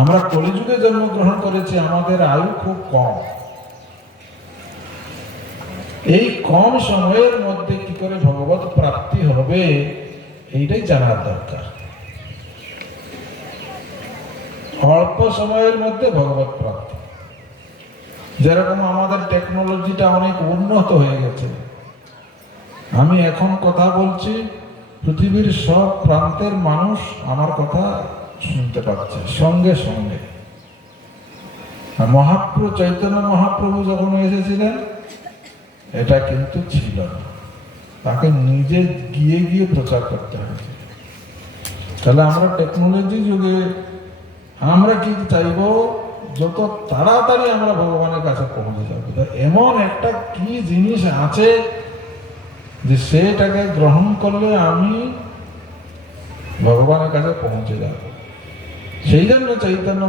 আমরা কলিযুগে জন্মগ্রহণ করেছি, আমাদের আয়ু খুব কম। এই কম সময়ের মধ্যে কি করে ভগবত প্রাপ্তি হবে এইটাই জানার দরকার। অল্প সময়ের মধ্যে ভগবত প্রাপ্তি, যেরকম আমাদের টেকনোলজিটা অনেক উন্নত হয়ে গেছে। আমি এখন কথা বলছি, পৃথিবীর সব প্রান্তের মানুষ আমার কথা শুনতে পাচ্ছে সঙ্গে সঙ্গে। মহাপ্রভু চৈতন্য মহাপ্রভু যখন এসেছিলেন এটা কিন্তু ছিল না, তাকে নিজে গিয়ে গিয়ে প্রচার করতে হয়েছে। তাহলে আমরা টেকনোলজি যুগে আমরা কি চাইব, যত তাড়াতাড়ি আমরা ভগবানের কাছে পৌঁছে যাবো। এমন একটা কি জিনিস আছে যে সেটাকে গ্রহণ করলে আমি ভগবানের কাছে পৌঁছে যাব। সেই জন্য চৈতন্য